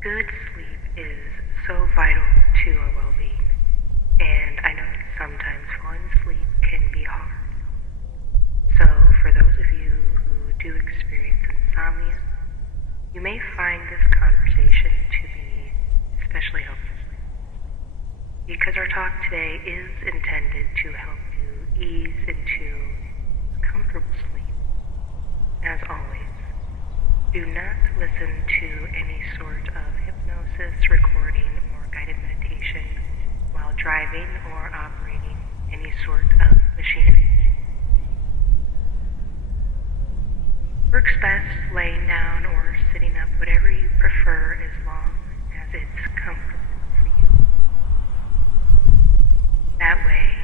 Good sleep is so vital to our well-being, and I know that sometimes falling asleep can be hard. So for those of you who do experience insomnia, you may find this conversation to be especially helpful, because our talk today is intended to help you ease into comfortable sleep. As always, do not listen to any sort of hypnosis recording or guided meditation while driving or operating any sort of machinery. Works best laying down or sitting up, whatever you prefer, as long as it's comfortable for you. That way,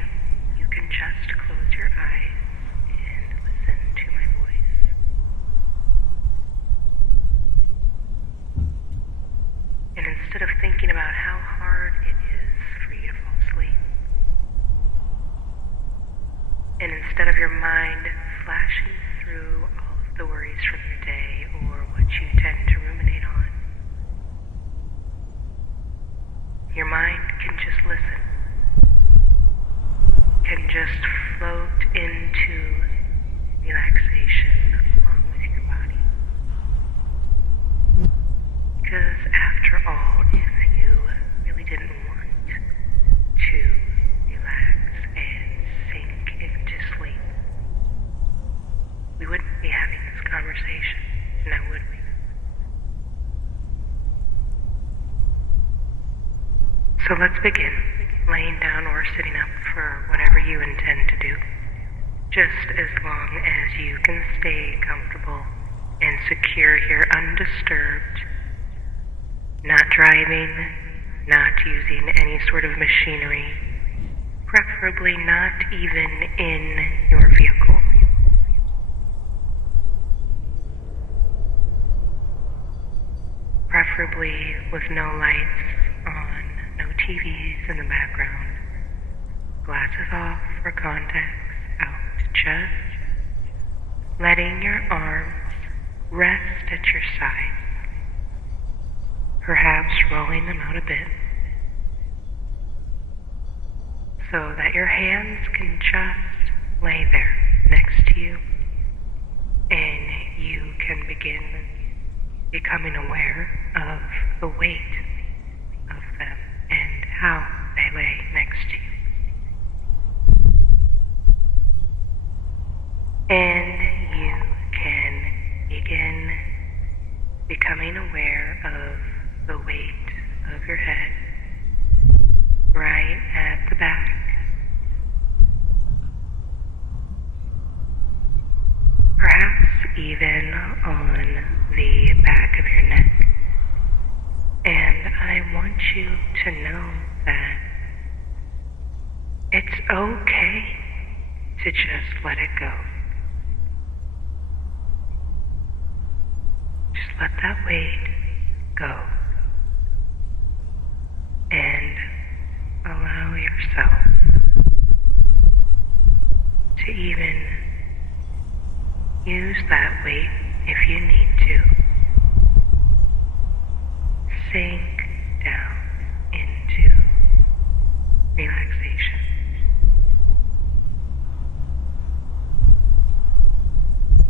you can just close your eyes and listen to my voice. And instead of thinking about how hard it is for you to fall asleep, and instead of your mind flashing through all of the worries from your day or what you tend to ruminate on, your mind can just listen, can just float into relaxation along with your body. Because after all, if you really didn't want to relax and sink into sleep, we wouldn't be having this conversation, now would we? So let's begin, laying down or sitting up for whatever you intend to do, just as long as you can stay comfortable and secure here undisturbed, not driving, not using any sort of machinery, preferably not even in your vehicle. Preferably with no lights on, no TVs in the background, glasses off or contacts out, just letting your arms rest at your sides, perhaps rolling them out a bit, so that your hands can just lay there next to you, and you can begin becoming aware of the weight of them and how they lay next to you. And you can begin becoming aware of the weight of your head right at the back. Perhaps even on the back of your neck. And I want you to know that it's okay to just let it go. Just let that weight go. And allow yourself to even use that weight if you need to. Sink down into relaxation.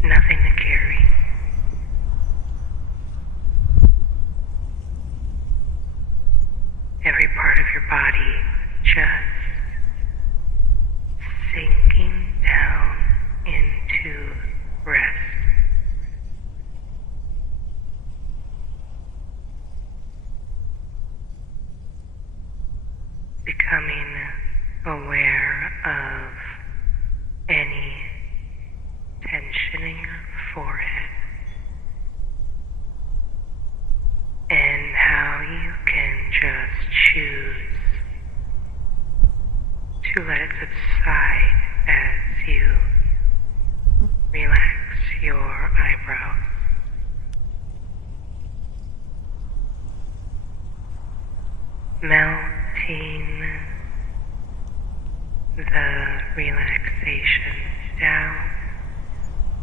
Nothing to carry. Every part of your body just sinking down into rest. Becoming aware of any tensioning forehead and how you can just choose to let it subside as you relax your eyebrows. Melting the relaxation down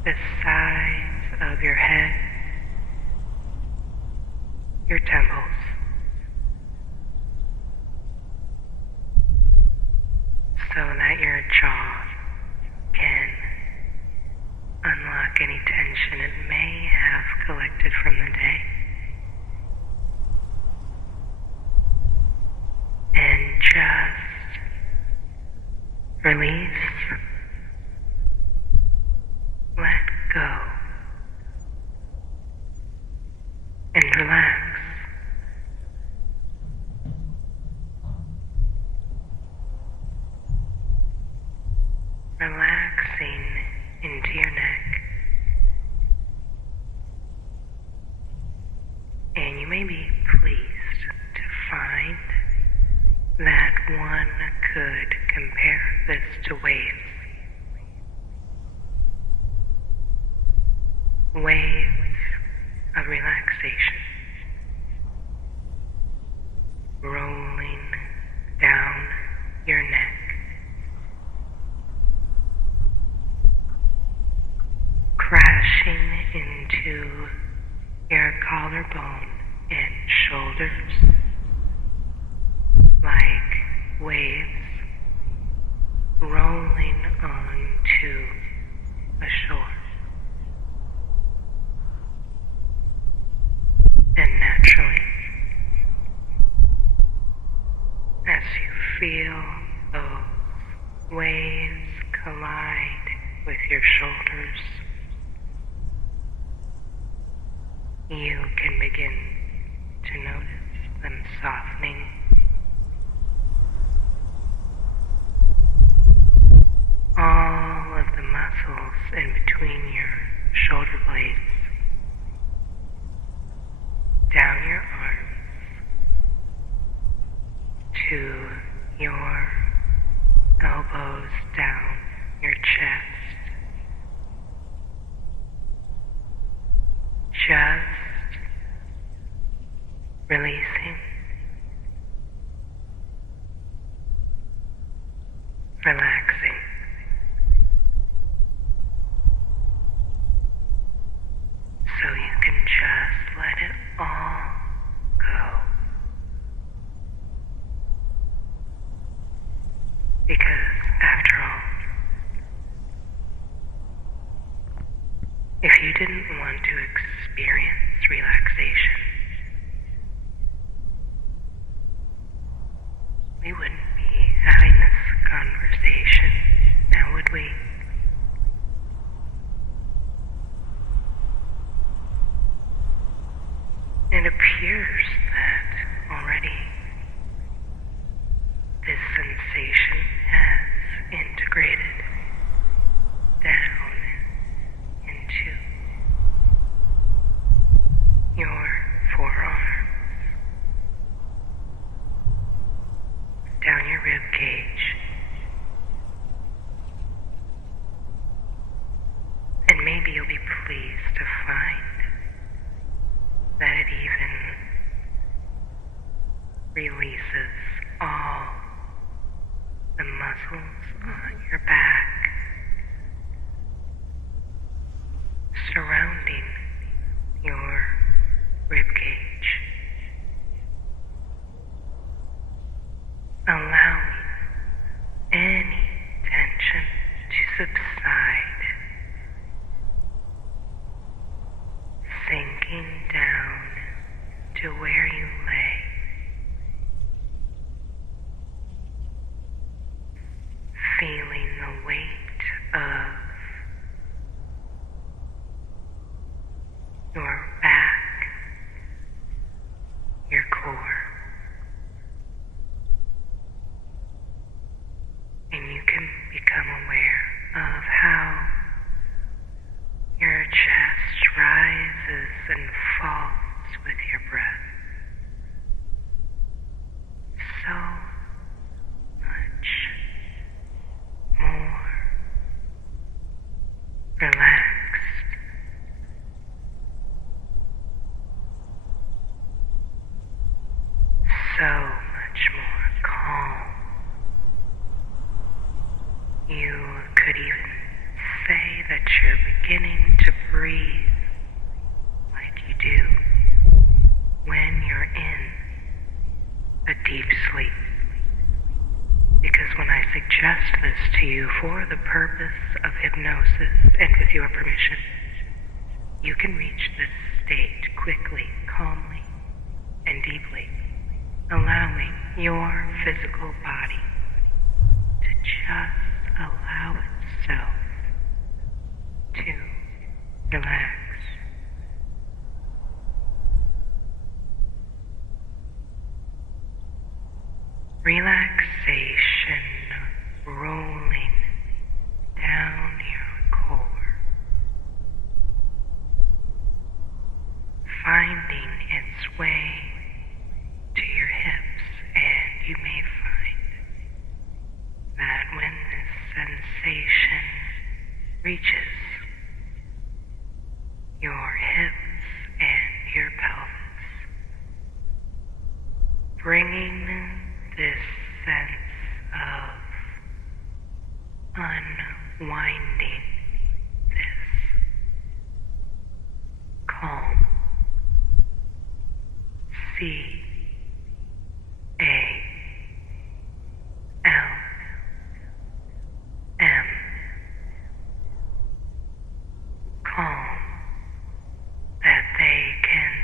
the sides of your head your temples, so that your jaw can unlock any tension it may have collected from the day. And just release, let go, and relax. Relaxing into your neck. And you may be pleased to find that one could compare this to waves. Waves of relaxation rolling down your neck. Crashing into your collarbone and shoulders like waves rolling onto a shore. And naturally, as you feel those waves collide with your shoulders, you can begin to notice them softening. All of the muscles in between your shoulder blades, down your arms, to your elbows, down your chest. Just releasing, relaxing. So you can just let it all go. Because after all, if you didn't want to experience relaxation, we wouldn't be having this conversation, now would we? It appears that already this sensation has integrated down into your forearms, down your rib cage, and maybe you'll be pleased to find that it even releases all the muscles on your back, surrounding your ribcage, allowing any tension to subside, sinking down to where you lay, feeling the weight of your back, your core, and you can become aware of how your chest rises and falls with your breath. So much more relaxed. So much more calm. You could even say that you're beginning to breathe like you do when a deep sleep. Because when I suggest this to you for the purpose of hypnosis and with your permission, you can reach this state quickly, calmly, and deeply, allowing your physical body to just allow itself to relax. Relaxation rolling down your core, finding its way to your hips, and you may find that when this sensation reaches your hips and your pelvis, bringing this sense of unwinding, this calm, CALM, calm, that they can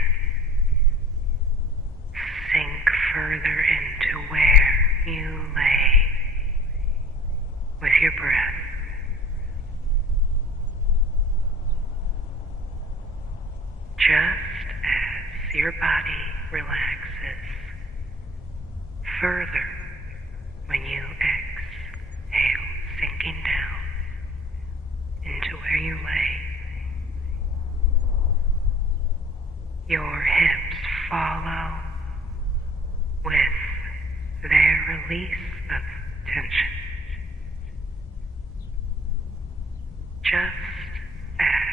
sink further into where you lay with your breath. Just as your body relaxes further when you exhale, sinking down into where you lay, your hips follow with their release of tension. Just as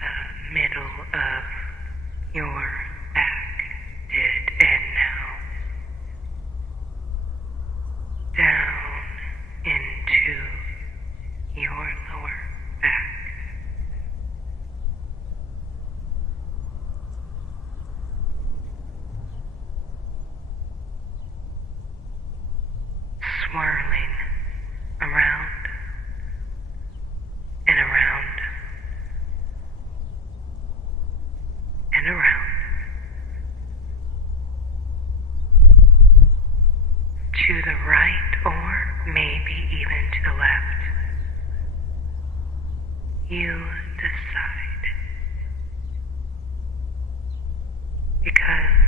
the middle of your back did, and now down into your lower back. Swirling around and around and around to the right, or maybe even to the left. You decide, because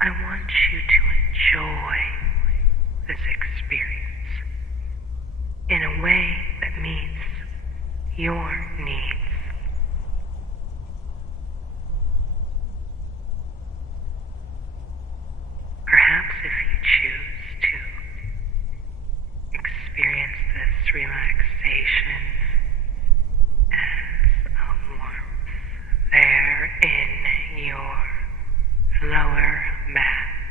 I want you to enjoy this experience in a way that meets your needs. Perhaps if you choose to experience this relaxation as a warmth there in your lower back,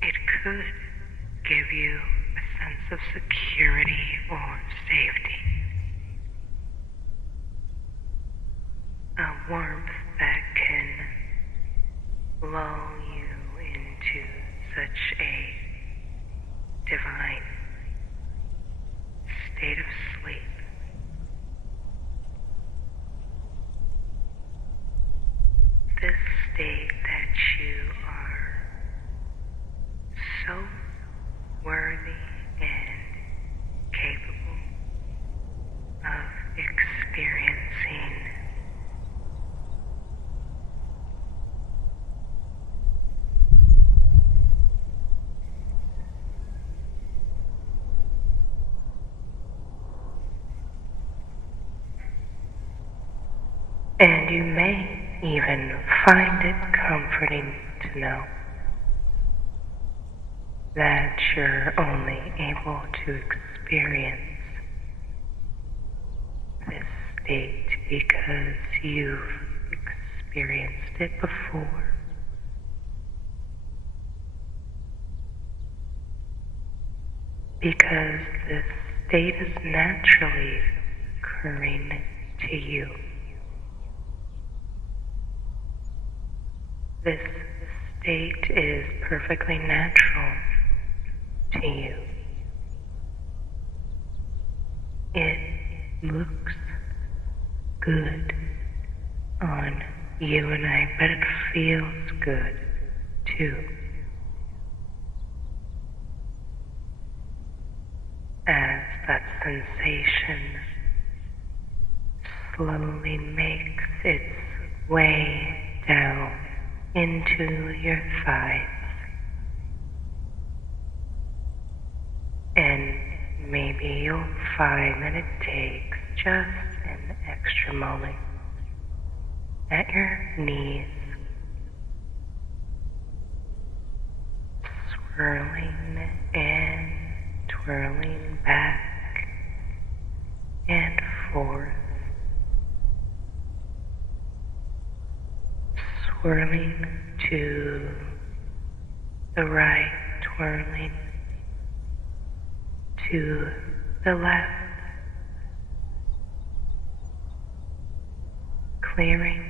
it could give you a sense of security or safety. A warmth that can lull you into such a divine state of sleep. This state that you are so worthy and capable of experiencing. And you may even find it comforting to know that you're only able to experience this state because you've experienced it before. Because this state is naturally occurring to you. This state is perfectly natural to you. It looks good on you, and I bet it feels good too. As that sensation slowly makes its way down into your thighs, and maybe you'll find that it takes just an extra moment at your knees, swirling and twirling back and forth, swirling to the right, twirling to the left, clearing,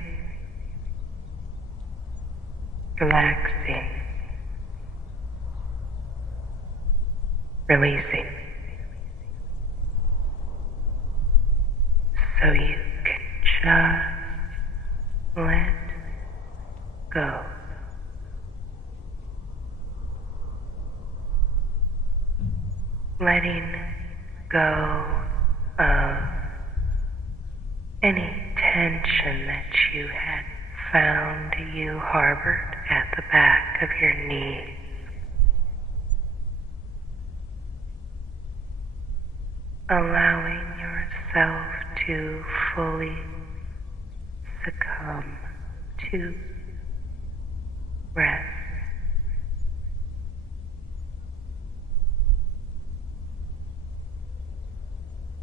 relaxing, releasing, so you can just let go. Letting go of any tension that you had found you harbored at the back of your knees. Allowing yourself to fully succumb to rest.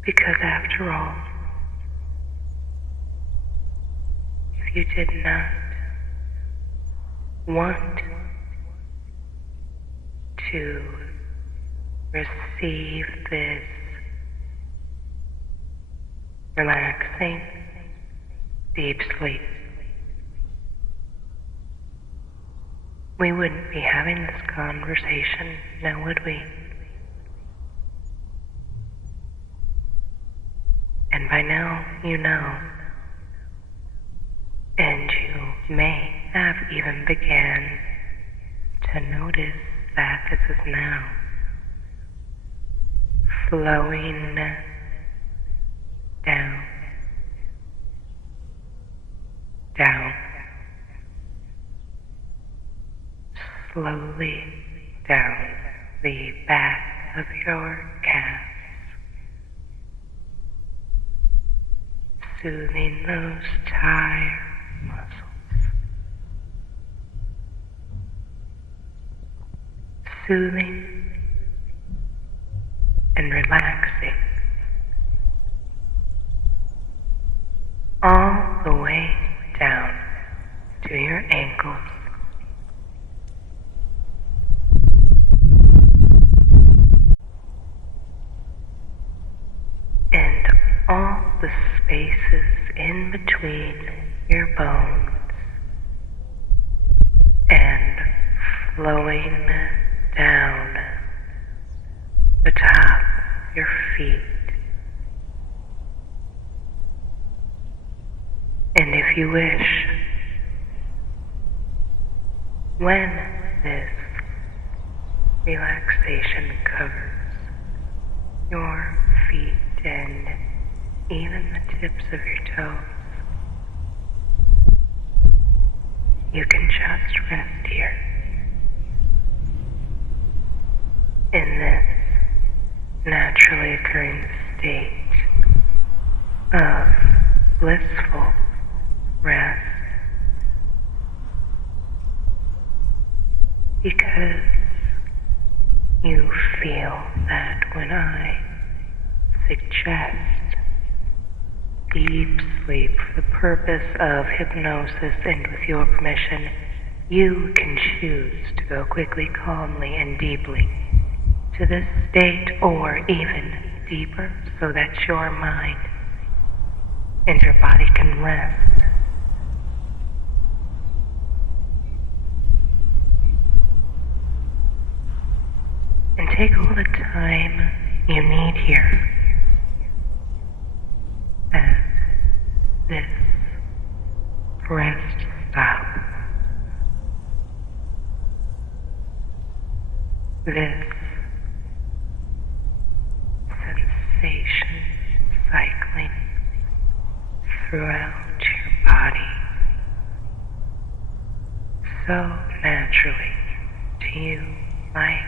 Because after all, if you did not want to receive this relaxing, deep sleep, we wouldn't be having this conversation, now would we? And by now, you know, and you may have even began to notice that this is now flowing down, down, slowly down the back of your calf, soothing those tired muscles, soothing and relaxing all the way down to your ankles. And all the spaces in between your bones, and flowing down the top of your feet. And if you wish, when this relaxation covers your feet and even the tips of your toes, you can just rest here in this naturally occurring state of blissful rest, because you feel that when I suggest deep sleep for the purpose of hypnosis, and with your permission, you can choose to go quickly, calmly, and deeply to this state, or even deeper, so that your mind and your body can rest. take all the time you need here as this rest stop. This sensation cycling throughout your body so naturally to you, like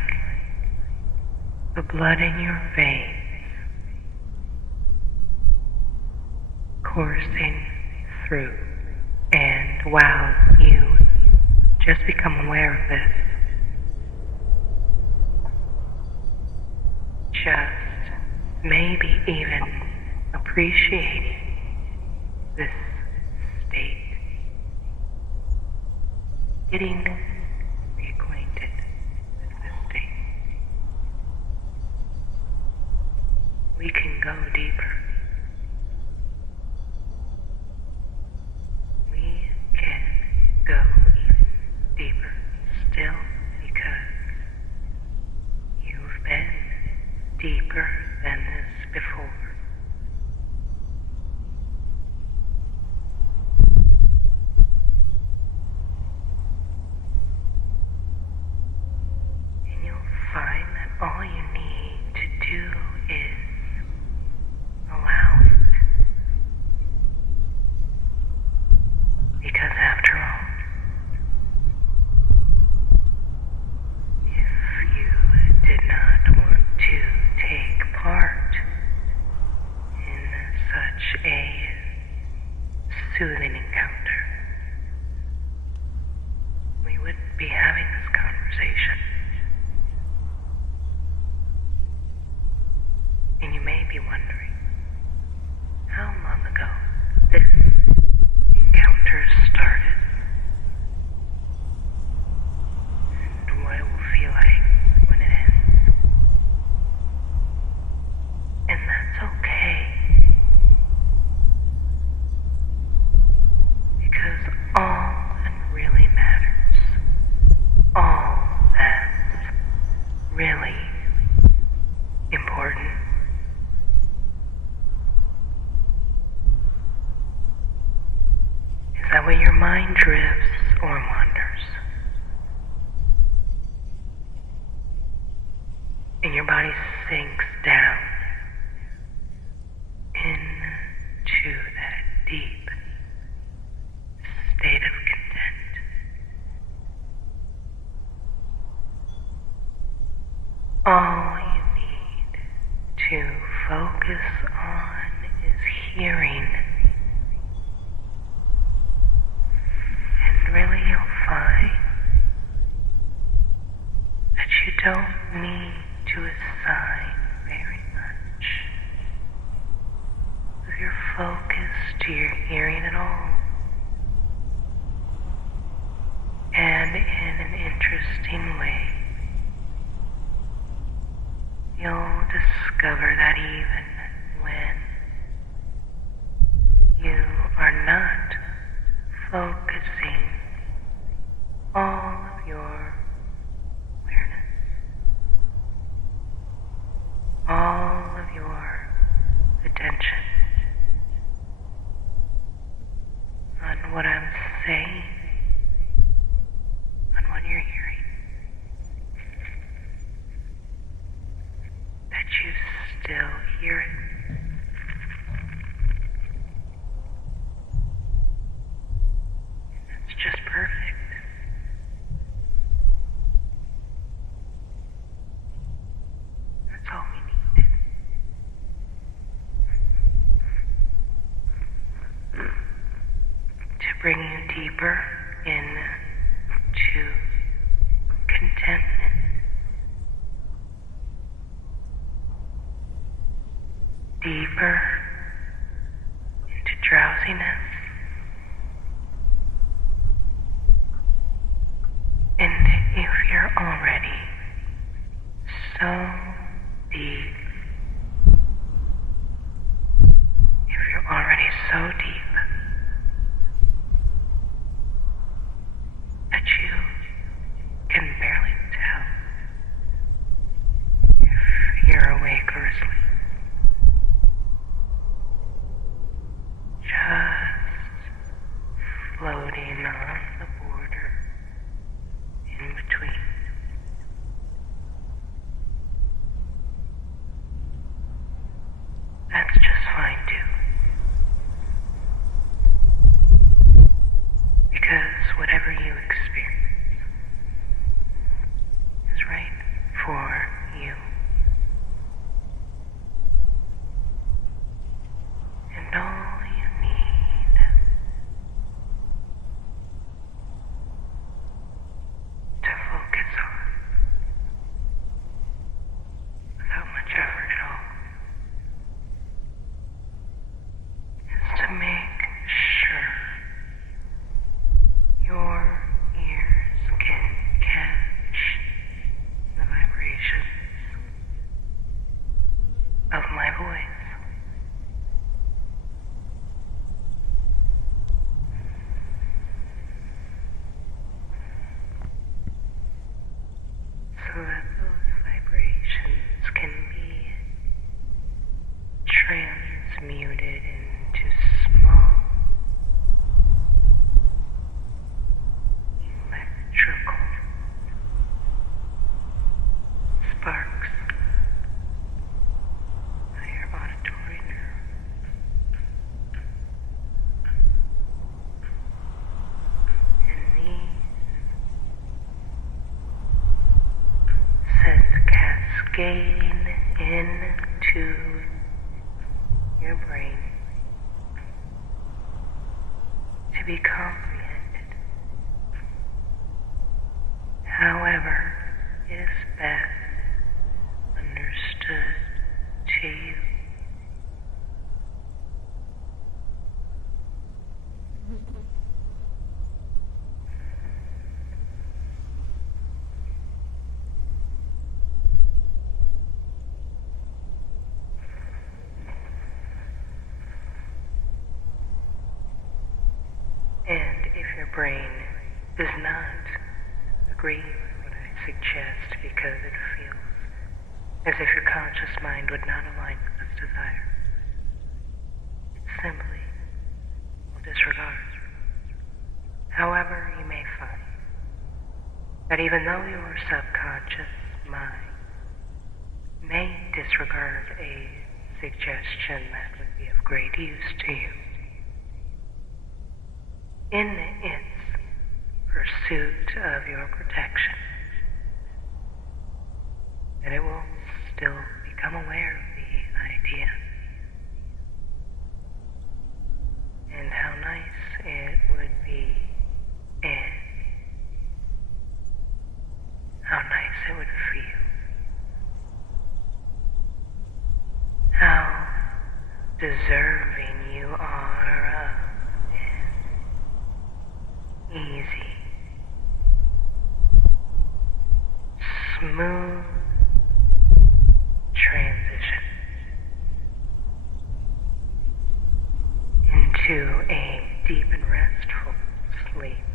the blood in your veins coursing through. And while you just become aware of this, just maybe even appreciating this state, getting reacquainted with this state, we can go deeper. We can go even deeper still, because you've been deeper than this before. And you'll find that all you need to do is allow it. Because after all, if you did not want to take part in such a soothing encounter, we wouldn't be having this conversation. And you may be wondering, how long ago this encounter started, and what it will feel like when it ends. And that's okay, because all that really matters, all that's really important, is that when your mind drifts or wanders, and your body sinks down into that deep state of content, all you need to focus on is hearing. And really you'll find that you don't need to assign very much of your focus to your hearing at all. And in an interesting way, you'll discover that even when you are not focusing all of your awareness, all of your attention on what I'm saying, on what you're hearing, that you still hear it. It's just perfect. That's all we needed. To bring you deeper into contentment. Deeper into drowsiness. And if you're already so deep, if you're already so deep that you can barely tell gain into your brain to be comprehended. However, it is best understood to you. And if your brain does not agree with what I suggest because it feels as if your conscious mind would not align with this desire, it simply will disregard. However, you may find that even though your subconscious mind may disregard a suggestion that would be of great use to you, in its pursuit of your protection, that it will still become aware of the idea and how nice it would be and how nice it would feel, how deserving you are of easy, smooth transition into a deep and restful sleep.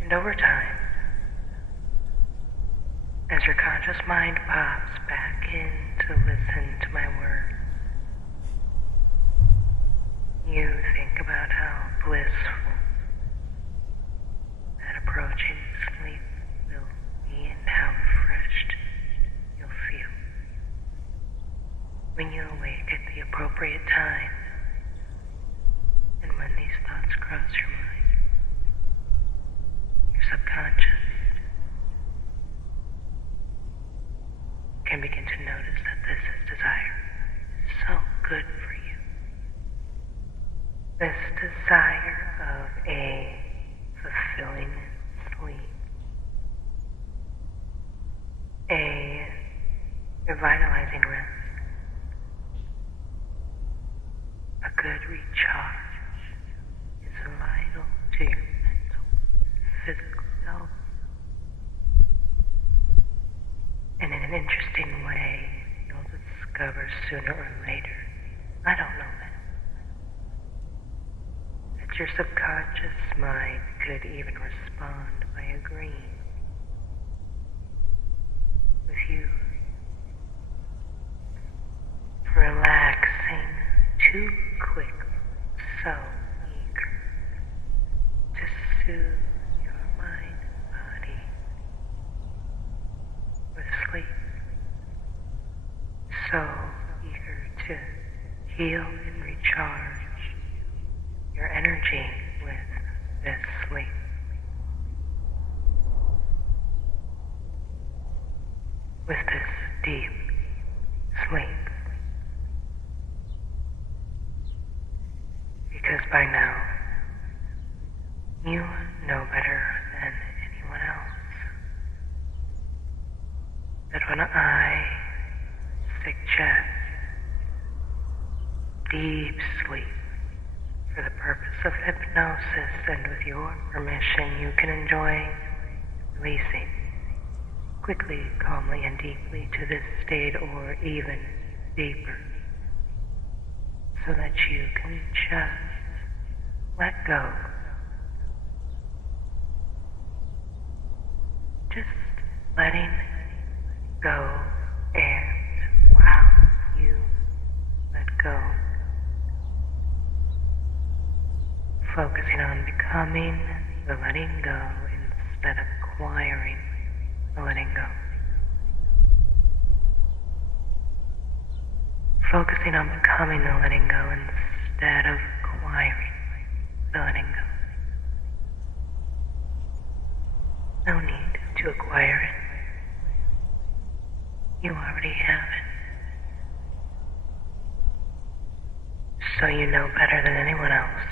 And over time, as your conscious mind pops back in to listen to my words, you think about how blissful that approaching sleep will be and how refreshed you'll feel when you awake at the appropriate time and when these thoughts cross your mind. Your subconscious can begin to notice that this is desire. It's so good for you. This desire of a fulfilling sleep, a revitalizing rest, a good recharge is vital to your mental, physical health. And in an interesting way, you'll discover sooner or later, I don't know when, your subconscious mind could even respond by agreeing with you, relaxing too quickly, so eager to soothe your mind and body with sleep, so eager to heal and recharge your energy with this sleep. With this deep sleep. Because by now, you know better than anyone else that when I suggest deep sleep, for the purpose of hypnosis and with your permission, you can enjoy releasing quickly, calmly, and deeply to this state or even deeper, so that you can just let go. Just letting go, and while you let go, focusing on becoming the letting go instead of acquiring the letting go. Focusing on becoming the letting go instead of acquiring the letting go. No need to acquire it. so you know better than anyone else.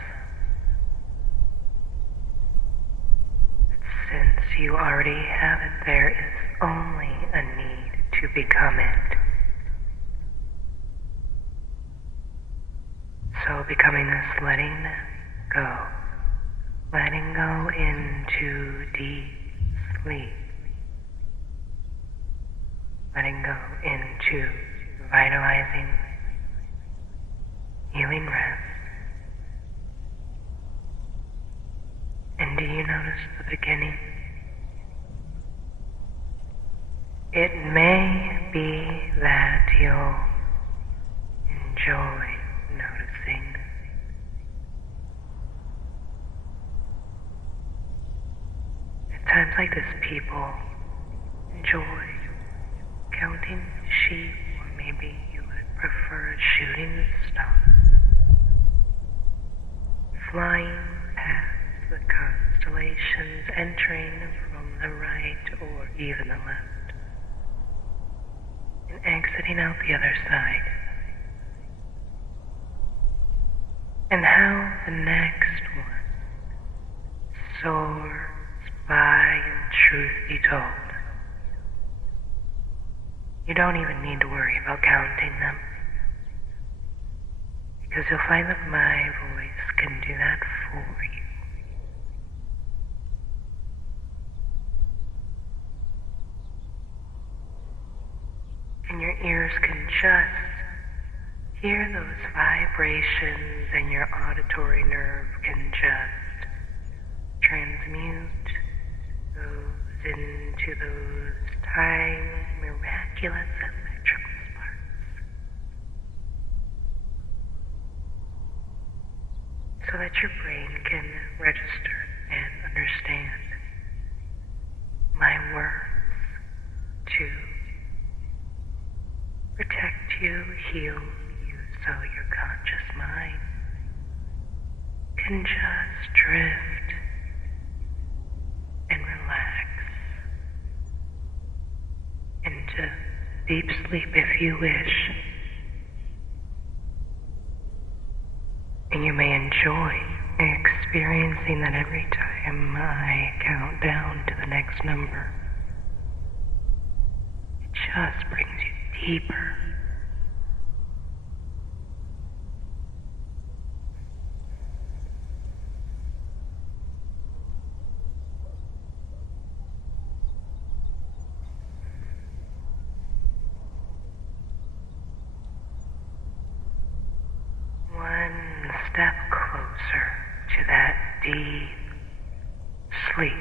Since you already have it, there is only a need to become it. So becoming this letting go into deep sleep, letting go into vitalizing, healing rest. And do you notice the beginning? It may be that you'll enjoy noticing. At times like this, people enjoy counting sheep, or maybe you would prefer shooting the stars, flying past the constellations, entering from the right or even the left, and exiting out the other side. And how the next one soars by, and truth be told, you don't even need to worry about counting them, because you'll find that my voice can do that for you. And your ears can just hear those vibrations, and your auditory nerve can just transmute those into those tiny, miraculous electrical sparks, so that your brain can register and understand my words to protect you, heal you, so your conscious mind can just drift and relax into deep sleep if you wish. And you may enjoy experiencing that every time I count down to the next number. It just brings you deeper. One step closer to that deep sleep.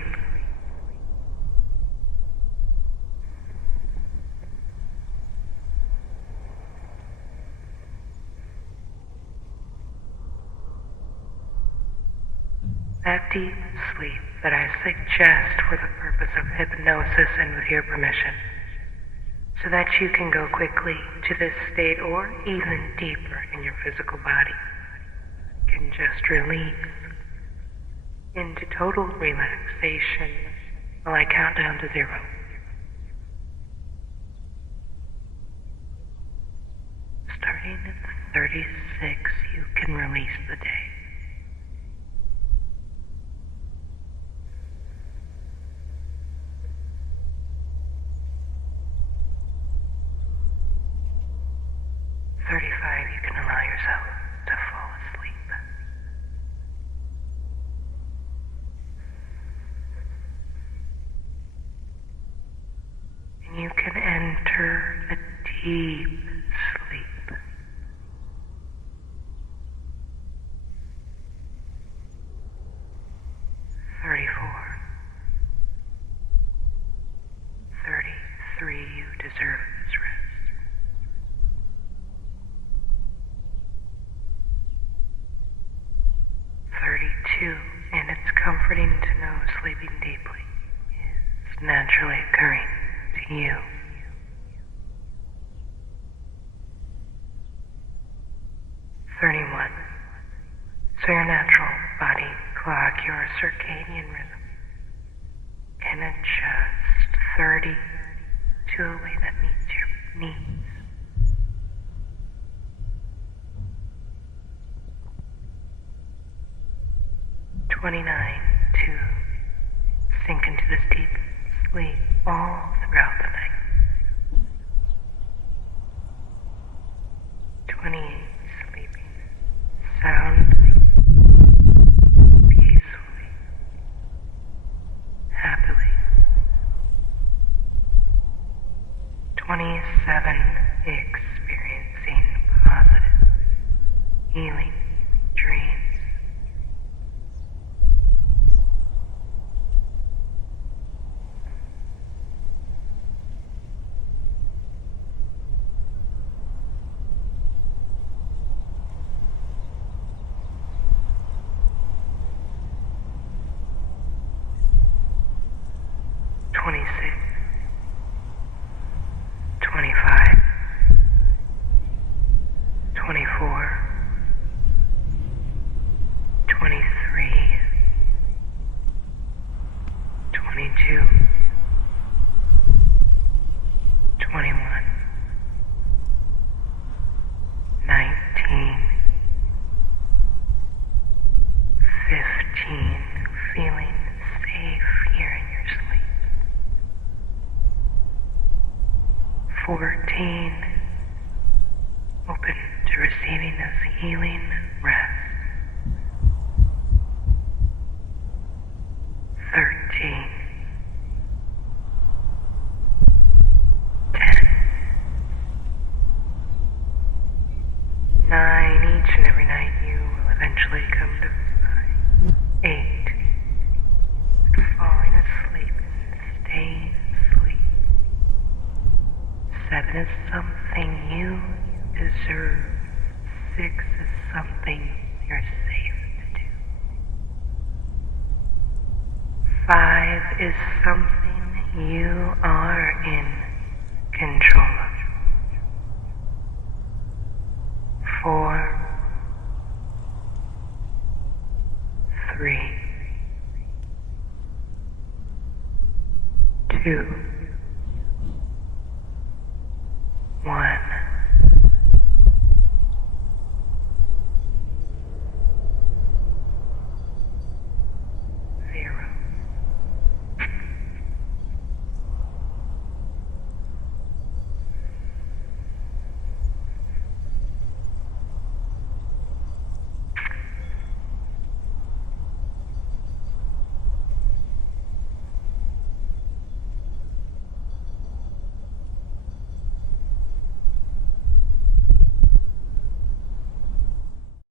That deep sleep that I suggest for the purpose of hypnosis and with your permission, so that you can go quickly to this state or even deeper in your physical body, can just release into total relaxation while I count down to 0. Starting at 36, you can release the day. 35, you can allow yourself to fall asleep. And you can enter a deep sleep. 34. 33, you deserve this rest. 32, and it's comforting to know sleeping deeply is naturally occurring to you. 31, so your natural body clock, your circadian rhythm, can adjust 30 to a way that meets your needs. 29 to sink into this deep sleep all throughout the night. 28 sleeping soundly, peacefully, happily. 27 experiencing positive, healing dreams. 26, 25, 24, 23, 22, 21, 19, 15, feeling safe here in your sleep. 14, open to receiving this healing rest. 13, 10, 9, each and every night you will eventually come to 8, and falling asleep and staying asleep. 7 is something you deserve. 6 is something you're safe to do. 5 is something you are in control of. 4, 3, 2,